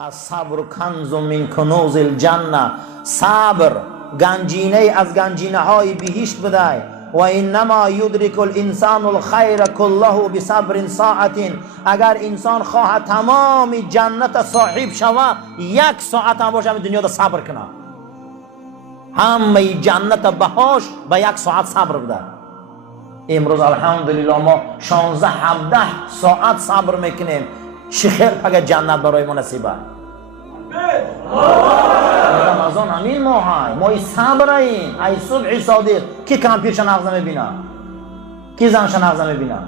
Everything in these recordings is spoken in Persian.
الصبر کنز من کنوز الجنه. صبر گنجینه از گنجینه های بهشت بوده. و انما یدرک الانسان الخیر کله بصبر ساعت. اگر انسان خواه تمام جنت صاحب شود، یک ساعت هم باشه دنیا دا صبر کنه. همه جنت بهاش به یک ساعت صبر بوده. امروز الحمدلله ما 16 17 ساعت صبر میکنیم. چه خیر پگه جنت برای ما نصیبه. رمضان همین ماه مای صبر این. ای صبح صادق کی کامپیوتر نغزه میبینه، کی زنش نغزه میبینه،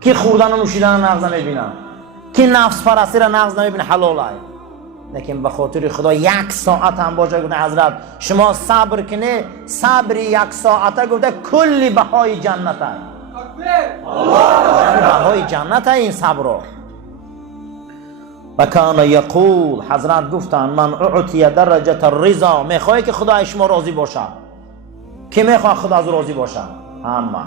کی خوردن و نوشیدن نغزه میبینه، کی نفس پرستی را نغزه میبینه حلال ای. لیکن به خاطر خدا یک ساعت هم باشه گفته حضرت شما صبر کنه، صبر یک ساعته گفته کلی بهای جنت ای. بهای جنت ای این صبر. و کان یقول، حضرت گفتن من اعطی درجه الرضا. میخوای که خدا شما راضی باشه؟ کی میخواد خدا از راضی باشه؟ اما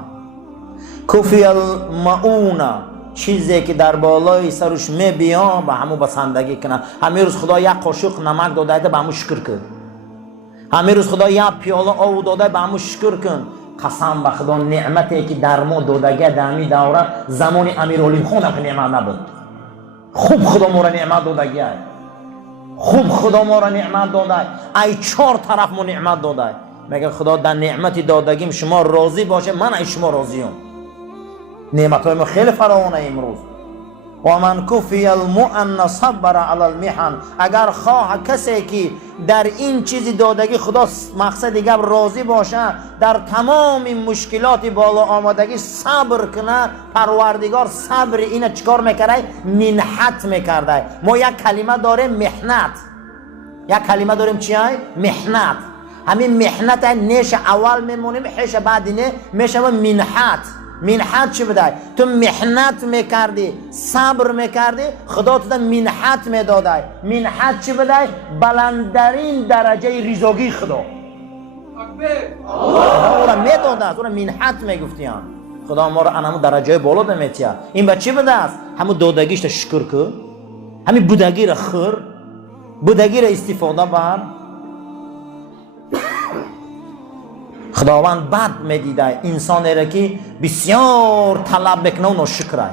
کفی المعونه، چیزی که در بالای سرش میبیان به همو بسندگی کنه. همین روز خدا یک قاشق نمک داده به همو شکر کن. همین روز خدا یک پیاله آب داده به همو شکر کن. قسم به خدا نعمتی که در ما دادگی در می دوره زمان امیرالمومنین خانم که نعمت نبود. خوب خدا ما را نعمت دادگی، خوب خدا ما را نعمت داده. ای چهار طرف ما نعمت داده. میگه خدا در نعمتی دادگیم شما راضی باشه، من ای شما راضیم. نعمت های ما خیلی فراوانه امروز. و من کفی المؤن صبر علی المحن. اگر خواه کسی که در این چیزی دادگی خدا مقصد دیگه راضی باشه، در تمام مشکلات بالا آمدگی صبر کنه، پروردگار صبر اینه چیکار میکرده؟ منحت میکرده. ما یک کلمه داریم محنت، یک کلمه داریم چی های؟ محنت. همین محنت نیش اول میمونیم، حش بعد نه میشه منحت. منحت چی بده؟ تو محنت میکردی، صبر میکردی، خدا تو منحت میداده. منحت چی بده؟ بلندترین درجه رضاگی خدا. خدا را میداده، تو را منحت میگفتیم. خدا ما را انمو درجه بالا دمیتیه. این به چی بده است؟ همون دادگیش را شکر کن، همین بودگی را خور، بودگی را استفاده بر. خداوند بد میدیده انسانی را که بسیار طلب بکنه و ناشکره،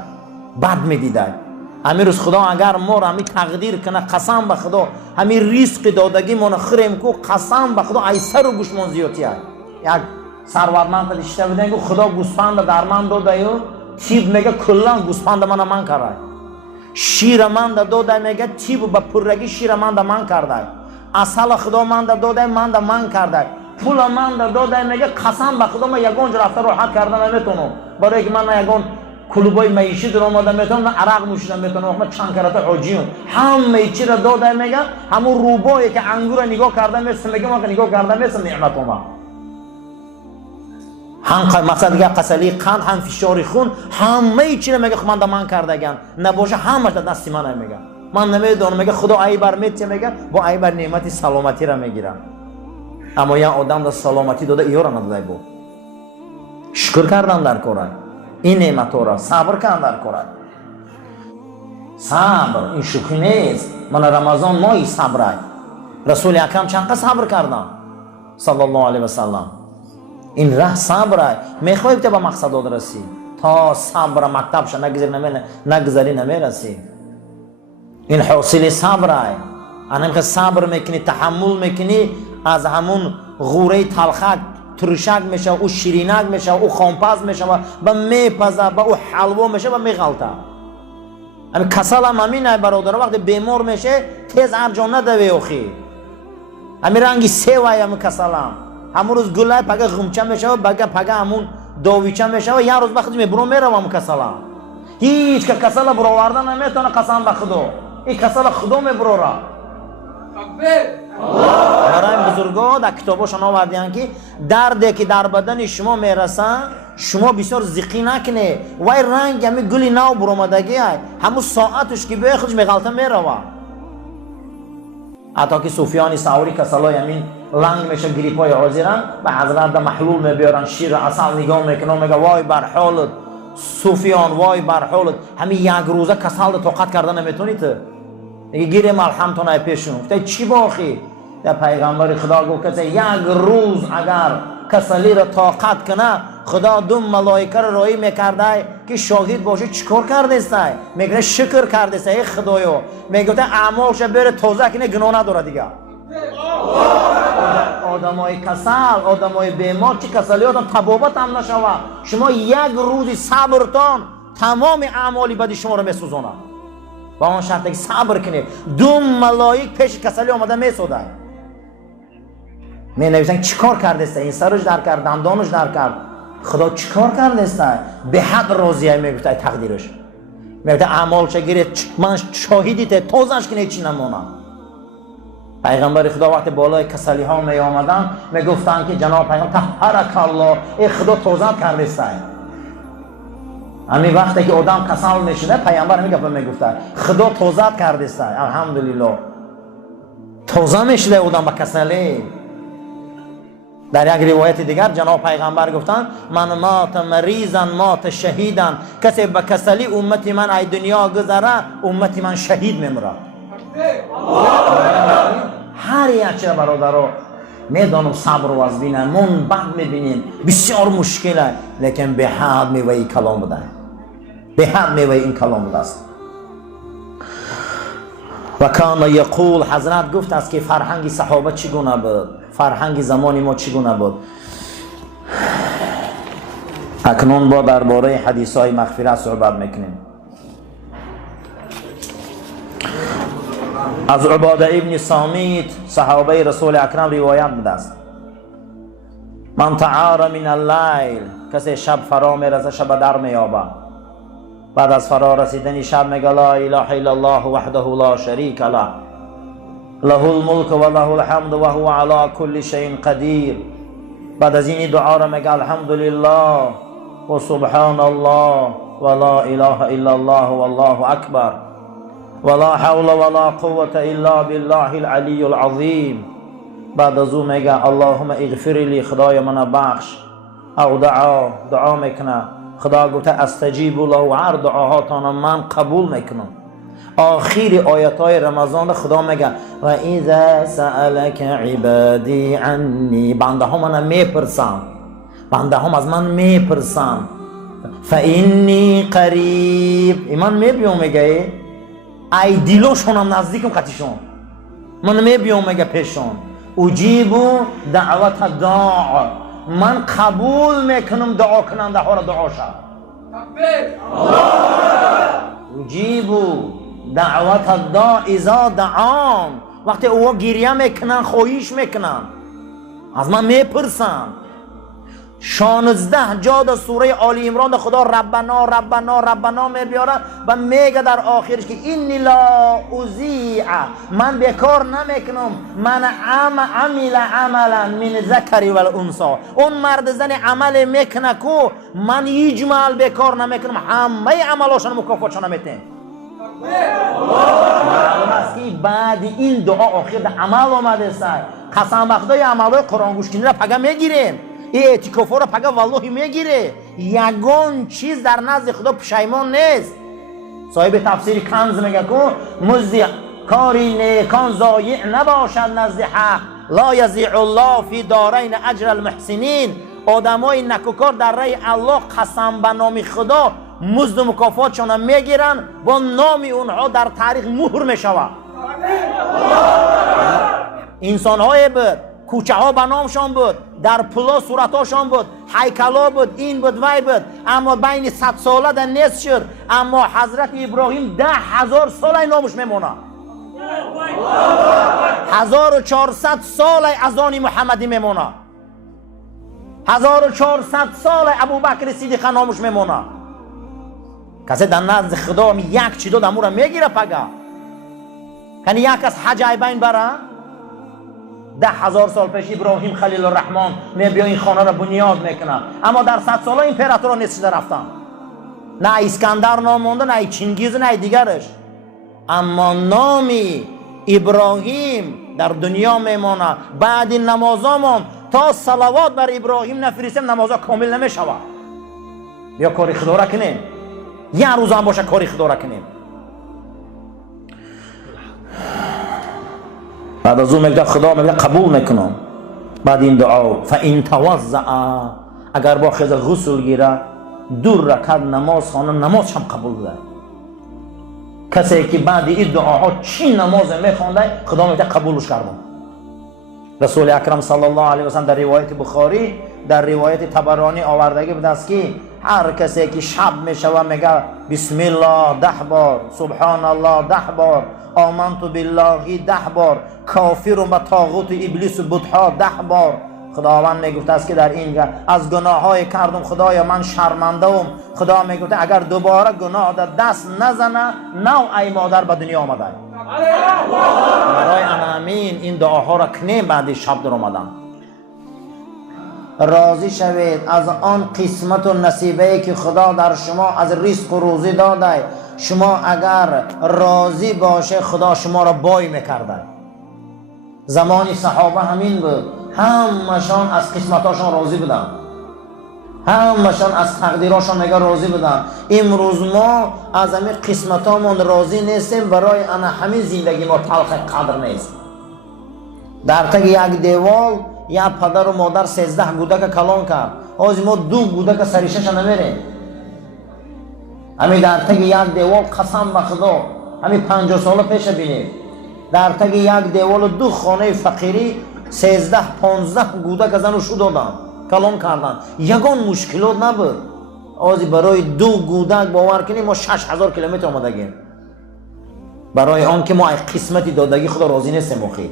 بد میدیده. همین روز خدا اگر ما را همین تقدیر کنه، قسم به خدا همین رزق دادگی ما نخوریم کو، قسم به خدا ای سر و گوشمان زیادیه. یک ثروتمند داشته بودن که خدا گوسفند در من داده و تیب میگه کلا گوسفند من کرده. شیر من داده میگه تیب به پرگی شیر من کرده. اصل خدا من داده من کرده. پول من داده میگه قسم به خدا من یگان جا رفته راحت کردن نمیتونم، برای که من یگان کلوبای معیشی در آمده میتونم، نه عرق نوشیدن میتونم، من چند کرات حاجیون همه چی را داده میگه. همون روبایی که انگور نگاه کرده میسه میگه من که نگاه کرده میسه نعمت ما. هم مثلا دیگه قسلی قند، هم فشار خون، همه چی را میگه من کردگن نباشه همش دست من میگه. من نمیدونم میگه خدا ای بر میته میگه با ای بر نعمت سلامتی را میگیرم. اما یا آدم در سلامتی داده ایو را نداده بود. شکر کردن در کاره این نعمت را، صبر کردن در کاره. صبر این شوخی نیست. من رمضان ماهی صبر. رسول اکرم چند صبر کردن صلی الله علیه و سلم. این راه صبر. میخوای که به مقصد رسی، تا صبر مکتب شه نگذری نمیرسی. این حاصل صبر. انا که صبر میکنی، تحمل میکنی، از همون غوره تلخک ترشک میشه، او شیرینک میشه، او خامپز میشه و میپزه، و او حلوا میشه و میغلطه. همین کسل هم همینه برادر، وقتی بیمار میشه تیز هر جا ندوی اخی. همین رنگی سیوه همین کسل هم. همون روز گله پگه غمچه میشه و پگه همون داویچه میشه و یه روز وقتی میبرو میره همون کسل هم. هیچ که کسل برآوردن نمیتونه، قسم به خدا. این کسل خدا میبروره. برای بزرگا در کتاباشون آوردن که دردی که در بدن شما میرسه شما بسیار زیقی نکنه. وای رنگ همی گلی نو برآمدگی همون ساعتش که به خودش میغلطه میروه. حتی که سفیان ثوری کسلای همین لنگ میشه گریپای حاضرن به حضرت در محلول میبیارن، شیر عسل نگاه میکنن، میگه وای بر حالت سفیان، وای بر حالت. همین یک روزه کسل طاقت کردن نمیتونید. میگه گیره ملحم تونه پیشون. گفته چی باخی؟ در پیغمبر خدا گفت که یک روز اگر کسلی را طاقت کنه خدا دو ملائکه را رایی میکرده که شاهد باشه چیکار کرده است؟ میگه شکر کرده است ای خدایو. میگه اعمالش بره توزه کنه گناه نداره دیگه. آدمای کسل، آدمای بیمار چی کسلیات تبابت هم نشوه. شما یک روزی صبرتان تمام اعمالی بدی شما رو میسوزونه. با اون شرطی که صبر کنید. دو ملائک پیش کسلی آمده میسوده. می نویسن چیکار کرده است؟ این سرش در کرد، دندانش در کرد. خدا چیکار کرده است؟ به حق راضیه. میگفته تقدیرش. میگفته اعمالش گیره من شاهدیت توزش کنه چی نمونه. پیغمبر خدا وقتی بالای کسلی ها می آمدن میگفتن که جناب پیغمبر طهرک الله، ای خدا توزت کرده است. همین وقتی که آدم کسل میشده پیغمبر میگفته خدا توزت کرده است. الحمدلله توزه میشده آدم با کسلی. در یک روایت دیگر جناب پیغمبر گفتن من مات مریضا مات شهیدا، کسی به کسلی امتی من ای دنیا گذره امتی من شهید میمره. هر یک چیز برادرها میدانم صبر و از بینن من بعد میبینیم بسیار مشکله، لیکن به حد میوه این کلام بده، به حد میوه این کلام بده است. و کان یقول، حضرت گفت است که فرهنگ صحابه چگونه بود، فرهنگ زمانی ما چگونه بود. اکنون با درباره حدیث های مغفرت صحبت میکنیم. از عباده ابن صامت صحابه رسول اکرم روایت بوده است من تعار من اللیل، کسی شب فرا میرسه شب در میابه، بعد از فرا رسیدنی شب میگه لا اله الا الله وحده لا شریک له له الملک و له الحمد و هو علی کل شیء قدیر. بعد از این دعا را میگه الحمدلله و سبحان الله و لا اله الا الله والله اکبر ولا حول ولا قوة الا بالله العلی العظیم. بعد از او میگه اللهم اغفر لی، خدای من بخش. او دعا میکنه خدا گفته استجیب له، هر دعاهاتان من قبول میکنم. آخر آیات های رمضان خدا میگه و اذا سألك عبادی عنی، بنده ها من میپرسن، بنده هم از من میپرسن فانی قریب، ایمان میبیام میگه ای دیلوشون هم نزدیکم قطیشون، من میبیام میگه پیشون اجیبو دعوت داع، من قبول میکنم دعا کننده ها را دعاشا. اجیبو دعوت داع اذا دعان، وقتی او گریه میکنن خواهیش میکنن از من میپرسن. 16 جا در سوره آل عمران خدا ربنا ربنا ربنا میبیاره و میگه در آخرش که اینی لا اضیع، من بیکار نمیکنم، من عمل عملا من ذکر و الانثى، اون مرد زن عمل میکنه کو من هیچ عمل بیکار نمیکنم، همه عملاشون مکافاتشون میتیم. معلوم است که بعد این دعا آخر در عمل آمده است. قسم بخدای عملای قرآن گوش کنی را پگه میگیریم، این اعتکافا را پگه والله میگیره. یگان چیز در نزد خدا پشیمان نیست. صاحب تفسیر کنز میگه که مزدی کاری نیکان ضایع نباشد نزد حق، لا یضیع الله فی دارین اجر المحسنین. آدمای نکوکار در راه الله قسم به نام خدا مزد و مکافاتشون میگیرن، با نام اونها در تاریخ مهر میشود. انسان های بود، کوچه ها به نامشان بود، در پلا صورت هاشان بود، هیکلا بود، این بود وی بود، اما بین 100 ساله در نیست شد. اما حضرت ابراهیم 10,000 ساله نامش میمونه، 1400 ساله از آن محمدی میمونه، 1400 ساله ابوبکر صدیق نامش میمونه. کسی در نزد خدا یک چی دو دمو را میگیره پگه کنی یک از حج بین بره. 10,000 سال پیش ابراهیم خلیل الرحمن میبیا این خانه را بنیاد میکنه، اما در 100 ساله امپراتورها نسیده رفتن، نه اسکندر نام مونده، نه چنگیز، نه دیگرش، اما نامی ابراهیم در دنیا میمونه. بعد این نمازامون تا صلوات بر ابراهیم نفرستیم نمازا کامل نمیشود. بیا کاری خدا را کنیم، یه روز هم باشه کاری خدا را کنیم. بعد از اون میگه خدا میگه قبول میکنم. بعد این دعا فان توضع، اگر با خضر غسل گیره 2 رکعت نماز خانه نماز هم قبول بوده. کسی که بعد این دعاها چی نماز میخونده خدا میگه قبولش کردم. رسول اکرم صلی الله علیه و سلم در روایت بخاری در روایت طبرانی آوردگی بوده است که هر کسی که شب میشه و میگه بسم الله 10 بار، سبحان الله 10 بار، آمنت بالله 10 بار، کافر و طاغوت ابلیس و بت‌ها 10 بار، خداوند میگفته است که در این از گناههای کردم خدایا من شرمنده ام. خدا میگفته اگر دوباره گناه در دست نزنه نو ای مادر به دنیا آمده. برای همین این دعاها را کنیم بعد شب در آمدن. راضی شوید از آن قسمت و نصیبه که خدا در شما از رزق و روزی داده. شما اگر راضی باشه خدا شما را بای میکرده. زمانی صحابه همین بود، همشان از قسمتاشان راضی بودن، همشان از تقدیراشان میگه راضی بودن. امروز ما از همین قسمتامون راضی نیستیم، برای انا همین زندگی ما تلخ قدر نیست. در تک یک دیوال یا پدر و مادر 13 گودک کلان کرد، از ما 2 گودک سریشش نمیریم. همین در تک یک دیوال قسم به خدا همین 50 سال پیش بینید در تک یک دیوال و 2 خانه فقیری 13 15 گودک از آنو شو دادن کلان کردن، یگان مشکلات نبود. آزی برای 2 گودک باور کنیم ما 6000 کیلومتر آمدگیم. برای آن که ما قسمتی دادگی خدا راضی نیستیم. مخی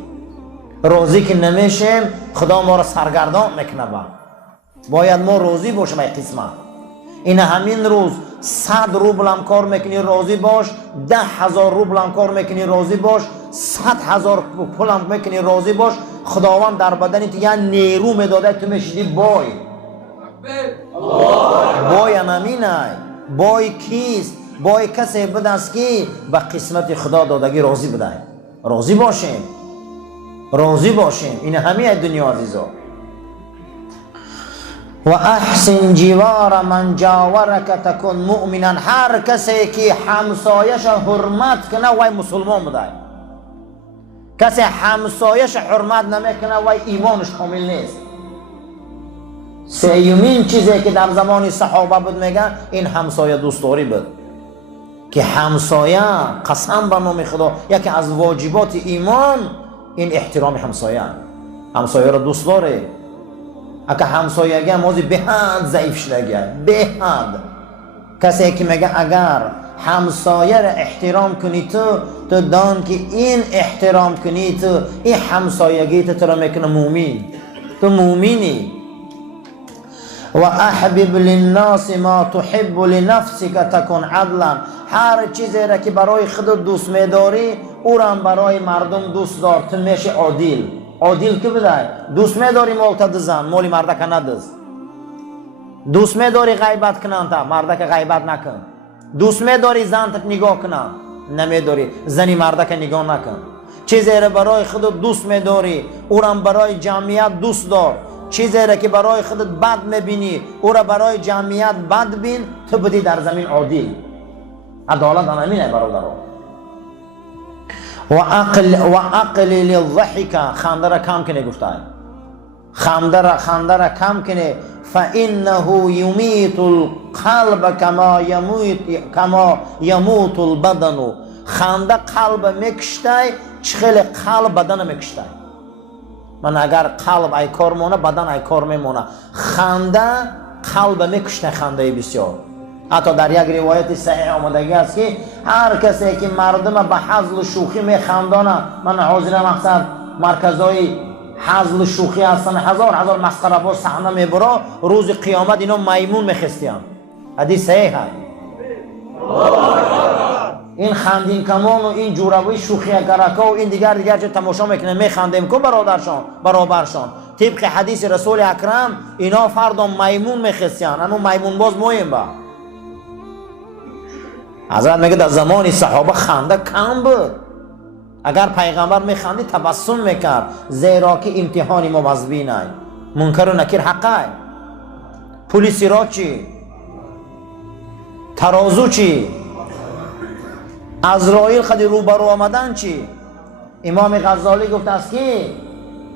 راضی که نمیشیم خدا ما را سرگردان میکنه. باید ما راضی باشیم ای قسمت. این همین روز 100 روبل هم کار میکنی راضی باش، 10,000 روبل هم کار میکنی راضی باش، 100,000 پول هم میکنی راضی باش. خداوند در بدنت یه نیرو میداده تو میشیدی بای. بای همینه. بای کیست؟ بای کسی بود است که به قسمت خدا دادگی راضی بوده. راضی باشیم، راضی باشیم. این همه دنیا عزیزا. و احسن جوار من جاورک تکن مؤمنا، هر کسی که همسایش حرمت کنه وای مسلمان بوده. کسی همسایش حرمت نمیکنه وای ایمانش کامل نیست. سیومین چیزی که در زمان صحابه بود میگن این همسایه دوستداری بود، که همسایه قسم به نام خدا یکی از واجبات ایمان این احترام همسایه. همسایه را دوست داره. اگه همسایگی موضوع به حد ضعیف شده، به حد. کسی که میگه اگر همسایه را احترام کنی تو دان که این احترام کنی تو این همسایگی تو را میکنه مومین. تو مومینی. و احبب للناس ما تحب لنفسك تکن عدلا، هر چیزی را که برای خودت دوست میداری او را برای مردم دوست دار، تو میشی عادل. عادل که بده؟ دوست میداری مال تا دزن، مالی مرده که ندز. دوست میداری غیبت کنن تا مرده که غیبت نکن. دوست میداری زن تا نگاه کنن، نمیداری زنی مرده که نگاه نکن. چیزی را برای خودت دوست میداری او را برای جمعیت دوست دار. چیزی را که برای خودت بد میبینی او را برای جمعیت بد بین. تو بدی در زمین عادل. عدالت همینه برادران. و اقلل الضحک، خنده را کم کنه. گفتن خنده را کم کنه. فانه یمیت القلب کما یموت البدن، خنده قلب میکشته چخیل قلب بدن میکشته. من اگر قلب ای کار مونه بدن ای کار میمونه. خنده قلب میکشته، خنده بسیار. حتی در یک روایت صحیح آمدگی است که هر کسی که مردم به حزل و شوخی میخندانه، من حاضر مقصد مرکزهای حزل و شوخی هستن، هزار مسخره باز صحنه میبره، روز قیامت اینا میمون میخستیان. حدیث صحیح هست. این خندین کمان و این جوروی شوخی گرکا و این دیگر چه تماشا میکنه میخندیم که برابرشان طبق حدیث رسول اکرم اینا فردا میمون میخستیان. اما میمون باز مهم با حضرت میگه در زمان صحابه خنده کم بود. اگر پیغمبر میخندی تبسم میکرد، زیرا که امتحانی ما مزبینه. منکر و نکیر حقه. پلیس را چی؟ ترازو چی؟ عزرائیل خدی روبرو آمدن چی؟ امام غزالی گفت است که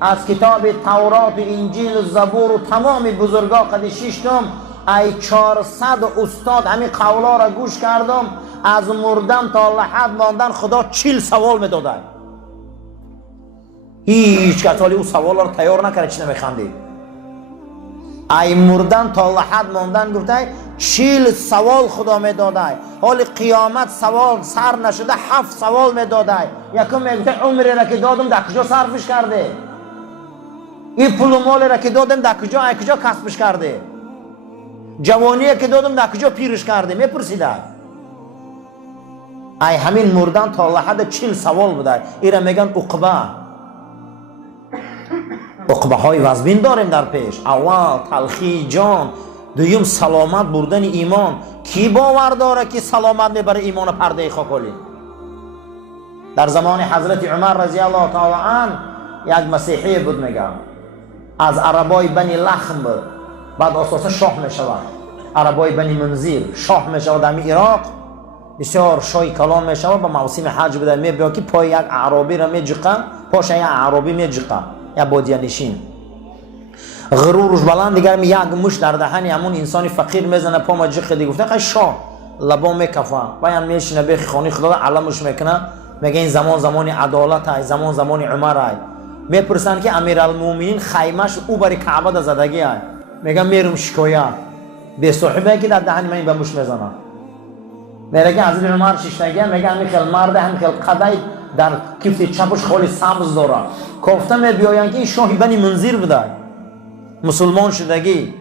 از کتاب تورات و انجیل و زبور و تمام بزرگا قد شیشتم ای 400 استاد همین قولا را گوش کردم، از مردن تا لحد ماندن خدا 40 سوال میداده. هیچ کس او سوال را تیار نکرده چی نمیخندید. ای مردن تا لحد ماندن گفته 40 سوال خدا میداده. حال قیامت سوال سر نشده 7 سوال میداده. یکم میگفته عمری را که دادم در کجا صرفش کرده، این پول و مالی را که دادم در کجا کسبش کرده، جوانی که دادم در کجا پیرش کرده. میپرسیده ای همین مردن تا لحد 40 سوال بوده. ایرا میگن عقبه های وزبین داریم در پیش. اول تلخی جان، دویم سلامت بردن ایمان. کی باور داره که سلامت میبره ایمان پرده خاکالی؟ در زمان حضرت عمر رضی الله تعالی عنه یک مسیحی بود، میگم از عربای بنی لخم بود، بعد اساسا شاه میشود. عربای بنی منذیر شاه میشود در عراق، بسیار شای کلان میشود. با موسم حج بوده، میبینه که پای یک اعرابی را میجقه، پاش یک اعرابی میجقه، یا بادیه نشین. غرورش بلند، دیگر یک مش در دهن همون انسان فقیر میزنه، پا ما جقه. دیگه گفته خیلی شاه لبا میکفه، باید میشینه به خانه خدا علمش میکنه، میگه این زمان عدالت های، زمان عمر های. میپرسن که امیرالمومنین خیمش او بر کعبه ده زدگی های، میگه میرم شکایت به صاحبه که در دهن من به مش میزنه. میگه که حضرت عمر ششتگی، میگه همین خیلی مرد، همین خیلی قدای در کفت چپش خالی سبز داره. گفته میبیاین که این شاه بنی منذیر بوده، مسلمان شدگی،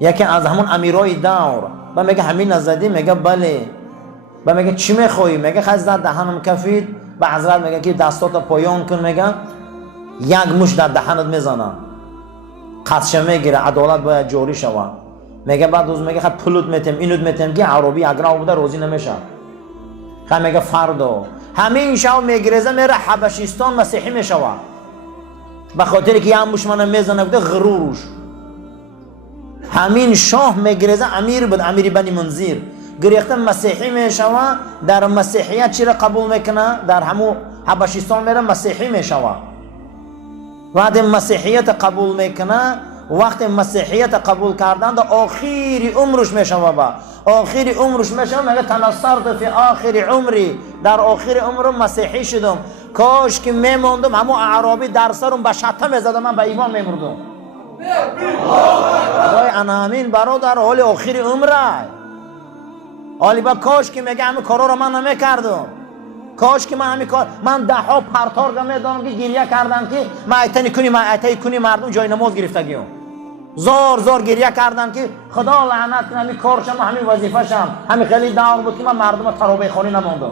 یکی از همون امیرای دور. و میگه همین نزدی؟ میگه بله. و میگه چی میخوایی؟ میگه خزد دهنم کفید. و حضرت میگه که دستات پایان کن، میگه یک مش در دهنت میزنه، خدشه میگیره، عدالت باید جاری شود. میگه بعد روز میگه خب پولت میتم اینود میتم که عربی اگرا بوده روزی نمیشه. خب میگه فردا همین شو میگریزه میره حبشستان مسیحی میشود، به خاطر که یه مش من میزنه بوده غرورش. همین شاه میگریزه امیر بود، امیر بنی منذیر، گریخته مسیحی میشود. در مسیحیت چی را قبول میکنه؟ در همو حبشستان میره مسیحی میشود. وقتی مسیحیت قبول میکنه، وقتی مسیحیت قبول کردن در آخری عمرش میشوه، با آخری عمرش میشوه. میگه تنصرت فی آخری عمری، در آخر عمرم مسیحی شدم، کاش که میموندم همو اعرابی در سرم به شطه میزدم، من به ایمان میمردم. خدای انامین برادر حال آخر عمره، حالی با کاش که میگه همه کارا رو من نمیکردم، کاش که من همین کار، من ده ها پرتارگا میدانم که گریه کردن که من ایتنی کنی مردم جای نماز گرفتگیم، زار گریه کردن که خدا لعنت کنه همین کارشم، همین وظیفه‌شم، همین خیلی دور بود که من مردم ترابه خانی نماندم.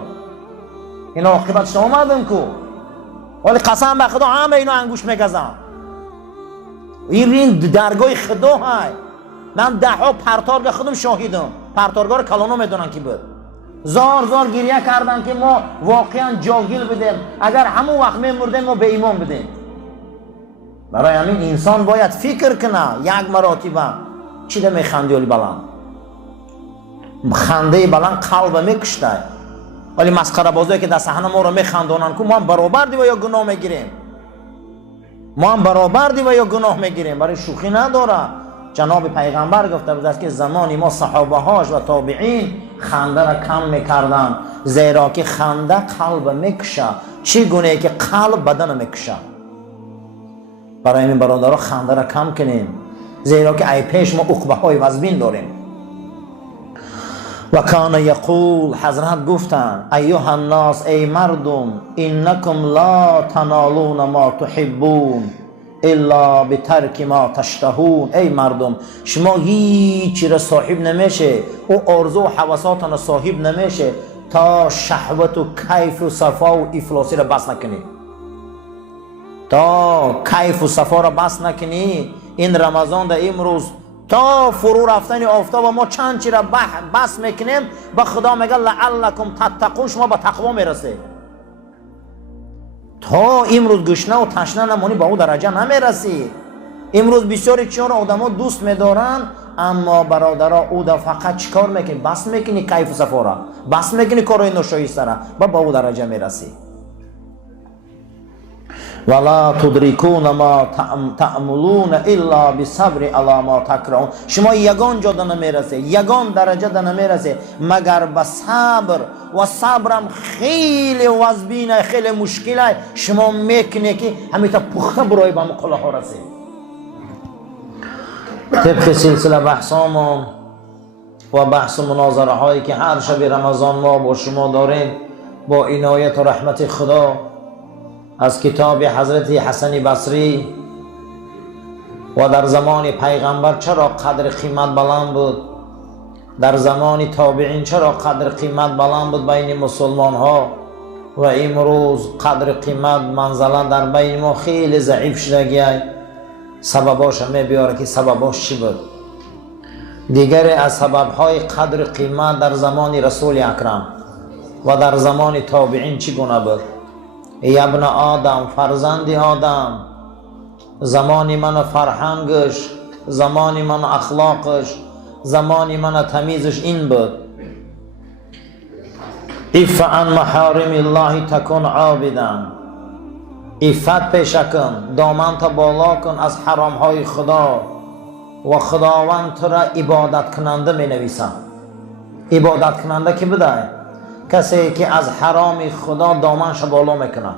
این عاقبتش اومدم کو، ولی قسم به خدا همه اینو انگوش میگزم. این درگاه خدا های، من ده ها پرتارگا خودم شاهیدم، پرتارگا رو کلانو میدونن کی بود. زار گریه کردن که ما واقعا جاگیل بدیم، اگر همون وقت میمردیم ما به ایمان بدیم. برای همین انسان باید فکر کنه یک مراتبه. چی ده میخندی ولی بلند؟ خنده بلند قلب میکشته، ولی مسخره بازایی که در صحنه ما رو میخندانن که ما هم برابر دی و یا گناه میگیریم، ما هم برابر دی و یا گناه میگیریم. برای شوخی نداره. جناب پیغمبر گفته بود که زمانی ما صحابه هاش و تابعین خنده را کم میکردن، زیرا که خنده قلب میکشه، چی گونه که قلب بدن میکشه. برای این برادرها خنده را کم کنیم، زیرا که ای پیش ما عقبه های وزبین داریم. و کان یقول، حضرت گفتن ایها الناس، ای مردم، انکم لا تنالون ما تحبون الا بترک ما تشتهون. ای مردم، شما هیچی را صاحب نمیشه، او آرزو و حواساتان صاحب نمیشه تا شهوت و کیف و صفا و افلاسی را بس نکنی. تا کیف و صفا را بس نکنی، این رمضان در امروز تا فرو رفتن آفتاب ما چند چی را بس میکنیم، با خدا میگه لعلکم تتقون، شما با تقوا میرسه. تا امروز گشنه و تشنه نمونی با او درجه نمیرسی. امروز بسیاری چیان را آدم ها دوست میدارن، اما برادرها او دا فقط چیکار میکنی؟ بس میکنی کیف و صفا را، بس میکنی کارهای ناشایسته را، با او درجه میرسی. ولا تدركون ما تعملون الا بصبر علی ما تکرهون. شما یگان جا نمیرسه، یگان درجه نمیرسه مگر به صبر، و صبرم خیلی وزبینه، خیلی مشکله. شما میکنه که همیتا پخته برای به مقاله ها رسه. طبق سلسله بحثامون و بحث مناظره هایی که هر شب رمضان ما با شما داریم، با عنایت و رحمت خدا از کتاب حضرت حسن بصری و در زمان پیغمبر چرا قدر قیمت بلند بود، در زمان تابعین چرا قدر قیمت بلند بود بین مسلمان ها، و امروز قدر قیمت منزلت در بین ما خیلی ضعیف شده گیه. سبباش هم بیاره که سبباش چی بود. دیگر از سببهای قدر قیمت در زمان رسول اکرم و در زمان تابعین چی گونه بود. ای ابن آدم، فرزند آدم، زمان من فرهنگش، زمان من اخلاقش، زمان من تمیزش این بود: عف عن محارم الله تکن عابدا. عفت پیشه کن، دامن تا بالا کن از حرام های خدا، و خداوند تو را عبادت کننده می نویسم. عبادت کننده کی بوده؟ کسی که از حرام خدا دامنش بالا میکنه.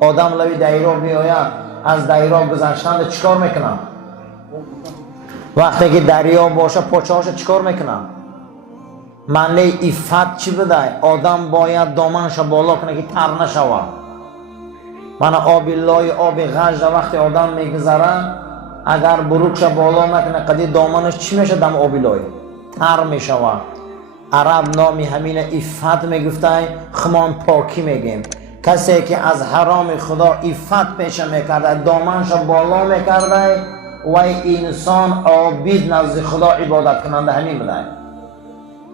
آدم لوی دایره بیاید، از دایره گذشتن چیکار میکنه؟ وقتی که دریا باشه پاچه‌اش چیکار میکنه؟ معنی عفت چی بوده؟ آدم باید دامنش بالا کنه که تر نشود. من آب لای آب غژ وقتی آدم میگذره، اگر بروکش بالا نکنه قدی دامنش چی میشه؟ دم آب لای تر میشود. عرب نامی همین عفت میگفته، خمان پاکی میگیم. کسی که از حرام خدا عفت پیشه میکرده، دامنش بالا میکرده، و انسان عابد نزد خدا عبادت کننده همین بوده.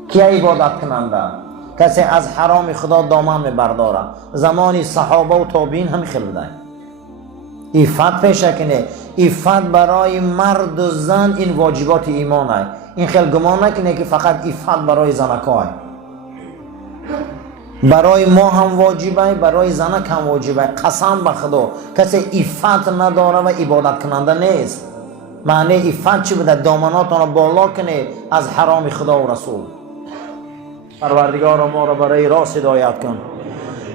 کی عبادت کننده؟ کسی از حرام خدا دامن میبرداره. زمان صحابه و تابعین هم خیلی بوده. عفت پیشه کنه. عفت برای مرد و زن این واجبات ایمان است. این خیلی گمان نکنه که فقط عفت برای زنکا است. برای ما هم واجبه، برای زنک هم واجبه. قسم به خدا کسی عفت نداره و عبادت کننده نیست. معنی عفت چی بوده؟ دامناتون بالا کنه از حرام خدا و رسول. پروردگار ما را برای راست هدایت کن.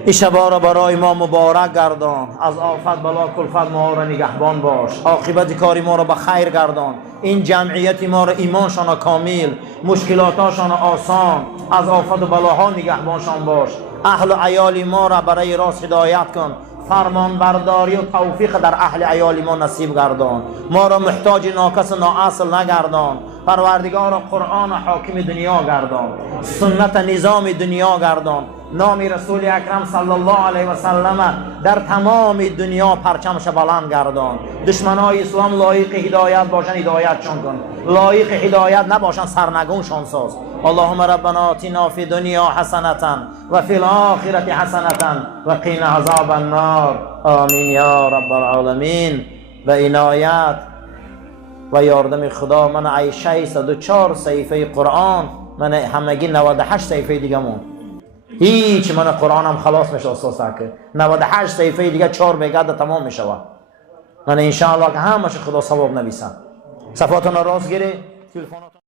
این شبا را برای ما مبارک گردان. از آفت بلا کلفت ما را نگهبان باش. عاقبت کاری ما را به خیر گردان. این جمعیت ما را ایمانشان کامل، مشکلاتشان آسان، از آفت و بلاها نگهبانشان باش. اهل و عیال ما را برای راست هدایت کن. فرمان برداری و توفیق در اهل عیال ما نصیب گردان. ما را محتاج ناکس و نااصل نگردان. پروردگار قرآن حاکم دنیا گردان، سنت نظام دنیا گردان. نام رسول اکرم صلی الله علیه و سلم در تمام دنیا پرچمش بلند گردان. دشمنای اسلام لایق هدایت باشن، هدایتشان کن. لایق هدایت نباشن، سرنگونشان ساز. اللهم ربنا آتنا فی دنیا حسنة و فی الاخرة حسنة و قنا عذاب النار. آمین یا رب العالمین. و عنایت و یاردم خدا من ای 604 صحیفه قرآن، من همگی 98 صحیفه دیگه مون. هیچ من قرآنم خلاص میشه استاد که 98 صحیفه دیگه 4 بگرد تمام میشه. من ان شاء الله که همش خدا ثواب نویسم. صفاتون راست گیری.